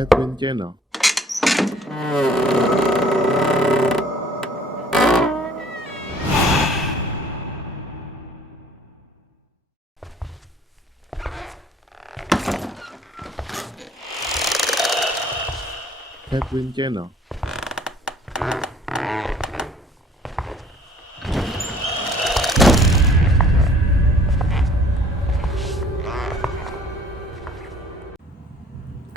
Catherine Jenner. Catherine Jenner.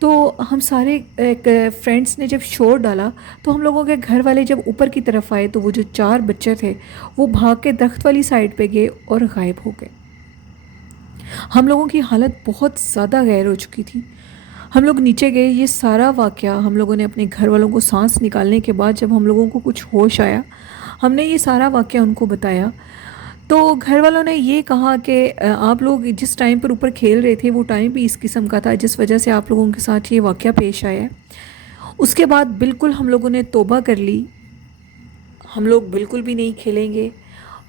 تو ہم سارے فرینڈس نے جب شور ڈالا تو ہم لوگوں کے گھر والے جب اوپر کی طرف آئے تو وہ جو 4 بچے تھے وہ بھاگ کے درخت والی سائڈ پہ گئے اور غائب ہو گئے۔ ہم لوگوں کی حالت بہت زیادہ غیر ہو چکی تھی۔ ہم لوگ نیچے گئے، یہ سارا واقعہ ہم لوگوں نے اپنے گھر والوں کو سانس نکالنے کے بعد جب ہم لوگوں کو کچھ ہوش آیا، ہم نے یہ سارا واقعہ ان کو بتایا تو گھر والوں نے یہ کہا کہ آپ لوگ جس ٹائم پر اوپر کھیل رہے تھے وہ ٹائم بھی اس قسم کا تھا جس وجہ سے آپ لوگوں کے ساتھ یہ واقعہ پیش آیا ہے۔ اس کے بعد بالکل ہم لوگوں نے توبہ کر لی، ہم لوگ بالکل بھی نہیں کھیلیں گے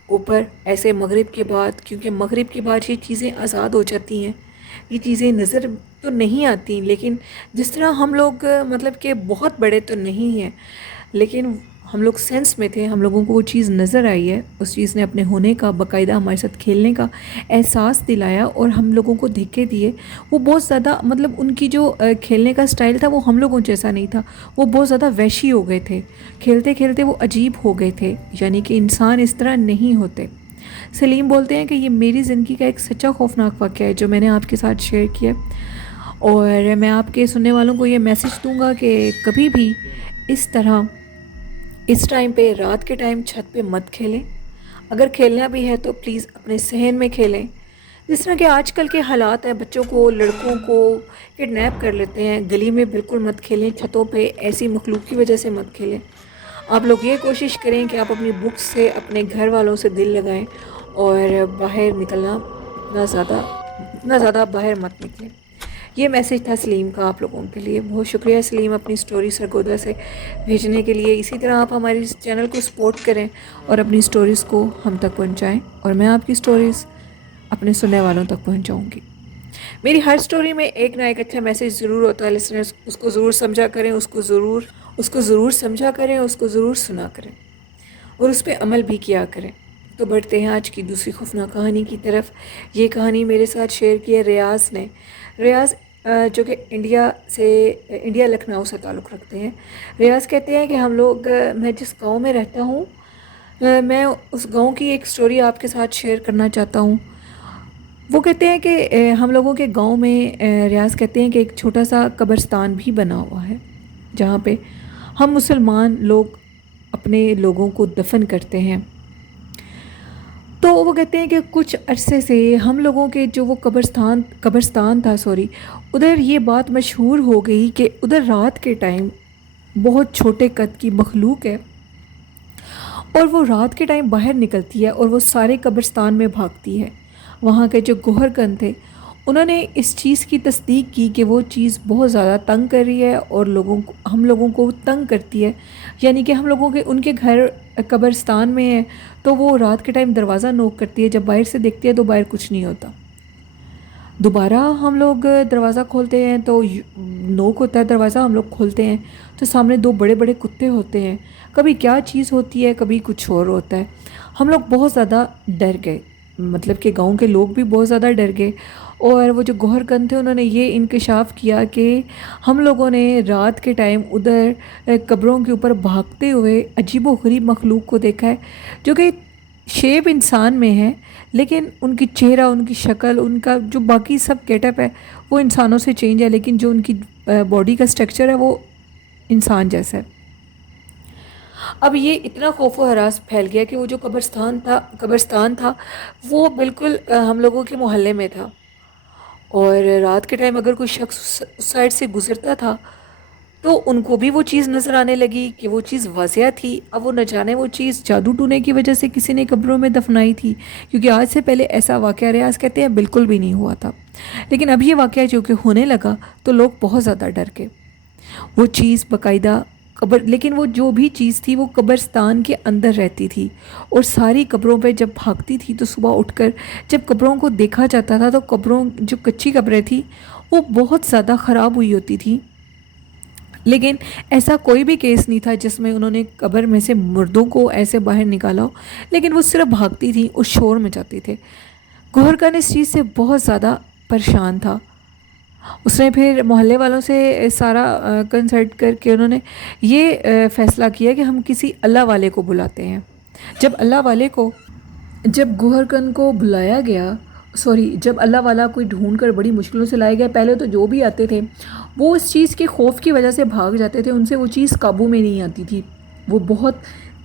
اوپر ایسے مغرب کے بعد، کیونکہ مغرب کے بعد یہ چیزیں آزاد ہو جاتی ہیں، یہ چیزیں نظر تو نہیں آتی، لیکن جس طرح ہم لوگ مطلب کہ بہت بڑے تو نہیں ہیں لیکن ہم لوگ سینس میں تھے، ہم لوگوں کو وہ چیز نظر آئی ہے، اس چیز نے اپنے ہونے کا، باقاعدہ ہمارے ساتھ کھیلنے کا احساس دلایا اور ہم لوگوں کو دھکے دیے۔ وہ بہت زیادہ مطلب ان کی جو کھیلنے کا سٹائل تھا وہ ہم لوگوں جیسا نہیں تھا، وہ بہت زیادہ وحشی ہو گئے تھے، کھیلتے کھیلتے وہ عجیب ہو گئے تھے، یعنی کہ انسان اس طرح نہیں ہوتے۔ سلیم بولتے ہیں کہ یہ میری زندگی کا ایک سچا خوفناک واقعہ ہے جو میں نے آپ کے ساتھ شیئر کیا، اور میں آپ کے سننے والوں کو یہ میسج دوں گا کہ کبھی بھی اس طرح اس ٹائم پہ، رات کے ٹائم چھت پہ مت کھیلیں، اگر کھیلنا بھی ہے تو پلیز اپنے صحن میں کھیلیں۔ جس طرح کہ آج کل کے حالات ہیں، بچوں کو، لڑکوں کو کڈنیپ کر لیتے ہیں، گلی میں بالکل مت کھیلیں، چھتوں پہ ایسی مخلوق کی وجہ سے مت کھیلیں۔ آپ لوگ یہ کوشش کریں کہ آپ اپنی بکس سے اپنے گھر والوں سے دل لگائیں اور باہر نکلنا اتنا زیادہ باہر مت نکلیں۔ یہ میسج تھا سلیم کا آپ لوگوں کے لیے۔ بہت شکریہ سلیم اپنی سٹوری سرگودا سے بھیجنے کے لیے۔ اسی طرح آپ ہماری اس چینل کو سپورٹ کریں اور اپنی سٹوریز کو ہم تک پہنچائیں، اور میں آپ کی سٹوریز اپنے سننے والوں تک پہنچاؤں گی۔ میری ہر سٹوری میں ایک نہ ایک اچھا میسج ضرور ہوتا ہے، لسنرز اس کو ضرور سمجھا کریں، اس کو ضرور سمجھا کریں، اس کو ضرور سنا کریں اور اس پہ عمل بھی کیا کریں۔ تو بڑھتے ہیں آج کی دوسری خوفناک کہانی کی طرف۔ یہ کہانی میرے ساتھ شیئر کی ہے ریاض نے۔ ریاض جو کہ انڈیا لکھنؤ سے تعلق رکھتے ہیں۔ ریاض کہتے ہیں کہ میں جس گاؤں میں رہتا ہوں، میں اس گاؤں کی ایک سٹوری آپ کے ساتھ شیئر کرنا چاہتا ہوں۔ وہ کہتے ہیں کہ ہم لوگوں کے گاؤں میں، ریاض کہتے ہیں کہ ایک چھوٹا سا قبرستان بھی بنا ہوا ہے جہاں پہ ہم مسلمان لوگ اپنے لوگوں کو دفن کرتے ہیں۔ تو وہ کہتے ہیں کہ کچھ عرصے سے ہم لوگوں کے جو وہ قبرستان تھا ادھر یہ بات مشہور ہو گئی کہ ادھر رات کے ٹائم بہت چھوٹے قد کی مخلوق ہے اور وہ رات کے ٹائم باہر نکلتی ہے اور وہ سارے قبرستان میں بھاگتی ہے۔ وہاں کے جو گوہر کن تھے انہوں نے اس چیز کی تصدیق کی کہ وہ چیز بہت زیادہ تنگ کر رہی ہے اور ہم لوگوں کو تنگ کرتی ہے، یعنی کہ ہم لوگوں کے ان کے گھر قبرستان میں ہے تو وہ رات کے ٹائم دروازہ نوک کرتی ہے، جب باہر سے دیکھتی ہے تو باہر کچھ نہیں ہوتا۔ دوبارہ ہم لوگ دروازہ کھولتے ہیں تو نوک ہوتا ہے دروازہ، ہم لوگ کھولتے ہیں تو سامنے 2 بڑے بڑے کتے ہوتے ہیں، کبھی کیا چیز ہوتی ہے کبھی کچھ اور ہوتا ہے۔ ہم لوگ بہت زیادہ ڈر گئے، مطلب کہ گاؤں کے لوگ بھی بہت زیادہ ڈر گئے، اور وہ جو گوہر کن تھے انہوں نے یہ انکشاف کیا کہ ہم لوگوں نے رات کے ٹائم ادھر قبروں کے اوپر بھاگتے ہوئے عجیب و غریب مخلوق کو دیکھا ہے جو کہ شیپ انسان میں ہے، لیکن ان کی چہرہ، ان کی شکل، ان کا جو باقی سب گیٹ اپ ہے وہ انسانوں سے چینج ہے، لیکن جو ان کی باڈی کا سٹرکچر ہے وہ انسان جیسا ہے۔ اب یہ اتنا خوف و ہراس پھیل گیا کہ وہ جو قبرستان تھا وہ بالکل ہم لوگوں کے محلے میں تھا، اور رات کے ٹائم اگر کوئی شخص اس سائڈ سے گزرتا تھا تو ان کو بھی وہ چیز نظر آنے لگی کہ وہ چیز واضح تھی۔ اب وہ نہ جانے وہ چیز جادو ٹونے کی وجہ سے کسی نے قبروں میں دفنائی تھی، کیونکہ آج سے پہلے ایسا واقعہ ریاض کہتے ہیں بالکل بھی نہیں ہوا تھا، لیکن اب یہ واقعہ جو کہ ہونے لگا تو لوگ بہت زیادہ ڈر گئے۔ وہ چیز باقاعدہ لیکن وہ جو بھی چیز تھی وہ قبرستان کے اندر رہتی تھی، اور ساری قبروں پہ جب بھاگتی تھی تو صبح اٹھ کر جب قبروں کو دیکھا جاتا تھا تو قبروں جو کچی قبریں تھیں وہ بہت زیادہ خراب ہوئی ہوتی تھی، لیکن ایسا کوئی بھی کیس نہیں تھا جس میں انہوں نے قبر میں سے مردوں کو ایسے باہر نکالا ہو، لیکن وہ صرف بھاگتی تھیں اور شور مچاتے تھے۔ گوہر کن اس چیز سے بہت زیادہ پریشان تھا، اس نے پھر محلے والوں سے سارا کنسلٹ کر کے انہوں نے یہ فیصلہ کیا کہ ہم کسی اللہ والے کو بلاتے ہیں۔ جب گوہر کن کو بلایا گیا، جب اللہ والا کوئی ڈھونڈ کر بڑی مشکلوں سے لائے گئے، پہلے تو جو بھی آتے تھے وہ اس چیز کے خوف کی وجہ سے بھاگ جاتے تھے، ان سے وہ چیز قابو میں نہیں آتی تھی، وہ بہت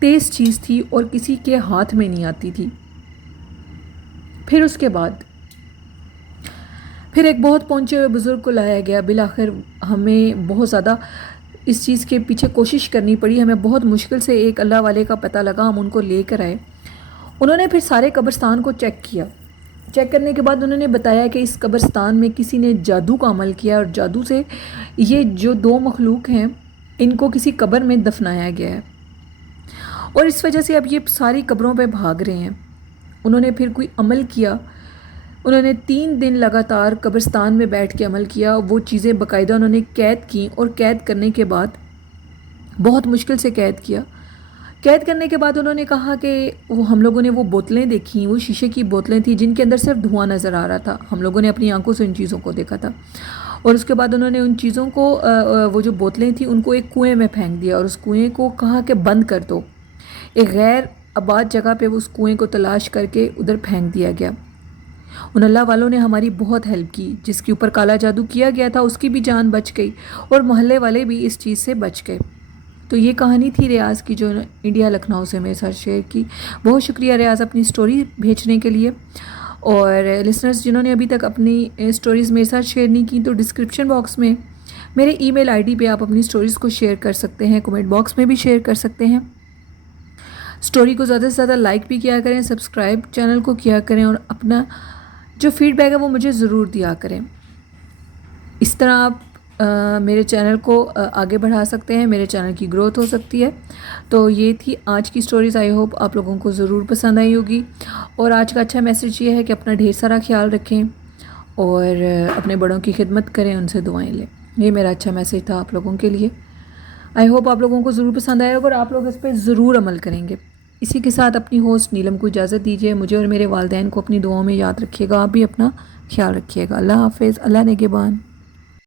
تیز چیز تھی اور کسی کے ہاتھ میں نہیں آتی تھی۔ پھر اس کے بعد پھر ایک بہت پہنچے ہوئے بزرگ کو لایا گیا، بالآخر ہمیں بہت زیادہ اس چیز کے پیچھے کوشش کرنی پڑی، ہمیں بہت مشکل سے ایک اللہ والے کا پتہ لگا، ہم ان کو لے کر آئے۔ انہوں نے پھر سارے قبرستان کو چیک کیا، چیک کرنے کے بعد انہوں نے بتایا کہ اس قبرستان میں کسی نے جادو کا عمل کیا، اور جادو سے یہ جو دو مخلوق ہیں ان کو کسی قبر میں دفنایا گیا ہے، اور اس وجہ سے اب یہ ساری قبروں پہ بھاگ رہے ہیں۔ انہوں نے پھر کوئی عمل کیا، انہوں نے 3 دن لگاتار قبرستان میں بیٹھ کے عمل کیا، وہ چیزیں باقاعدہ انہوں نے قید کی، اور قید کرنے کے بعد بہت مشکل سے قید کیا۔ قید کرنے کے بعد انہوں نے کہا کہ ہم لوگوں نے وہ بوتلیں دیکھیں، وہ شیشے کی بوتلیں تھیں جن کے اندر صرف دھواں نظر آ رہا تھا، ہم لوگوں نے اپنی آنکھوں سے ان چیزوں کو دیکھا تھا، اور اس کے بعد انہوں نے ان چیزوں کو وہ جو بوتلیں تھیں ان کو ایک کنویں میں پھینک دیا، اور اس کنویں کو کہا کہ بند کر دو۔ ایک غیر آباد جگہ پہ اس کنویں کو تلاش کر کے ادھر پھینک دیا گیا۔ ان اللہ والوں نے ہماری بہت ہیلپ کی، جس کے اوپر کالا جادو کیا گیا تھا اس کی بھی جان بچ گئی، اور محلے والے بھی اس چیز سے بچ گئے۔ تو یہ کہانی تھی ریاض کی، جو انڈیا لکھنؤ سے میرے ساتھ شیئر کی۔ بہت شکریہ ریاض اپنی سٹوری بھیجنے کے لیے، اور لسنرز جنہوں نے ابھی تک اپنی سٹوریز میرے ساتھ شیئر نہیں کی تو ڈسکرپشن باکس میں میرے ای میل آئی ڈی پہ آپ اپنی سٹوریز کو شیئر کر سکتے ہیں، کمنٹ باکس میں بھی شیئر کر سکتے ہیں۔ سٹوری کو زیادہ سے زیادہ لائک بھی کیا کریں، سبسکرائب چینل کو کیا کریں، اور اپنا جو فیڈ بیک ہے وہ مجھے ضرور دیا کریں۔ اس طرح آپ میرے چینل کو آگے بڑھا سکتے ہیں، میرے چینل کی گروتھ ہو سکتی ہے۔ تو یہ تھی آج کی سٹوریز، آئی ہوپ آپ لوگوں کو ضرور پسند آئی ہوگی، اور آج کا اچھا میسیج یہ ہے کہ اپنا ڈھیر سارا خیال رکھیں اور اپنے بڑوں کی خدمت کریں، ان سے دعائیں لیں۔ یہ میرا اچھا میسیج تھا آپ لوگوں کے لیے، آئی ہوپ آپ لوگوں کو ضرور پسند آئے گا اور آپ لوگ اس پہ ضرور عمل کریں گے۔ اسی کے ساتھ اپنی ہوسٹ نیلم کو اجازت دیجیے، مجھے اور میرے والدین کو اپنی دعاؤں میں یاد رکھیے گا، آپ بھی اپنا خیال رکھیے گا۔ اللہ حافظ، اللہ نگہبان۔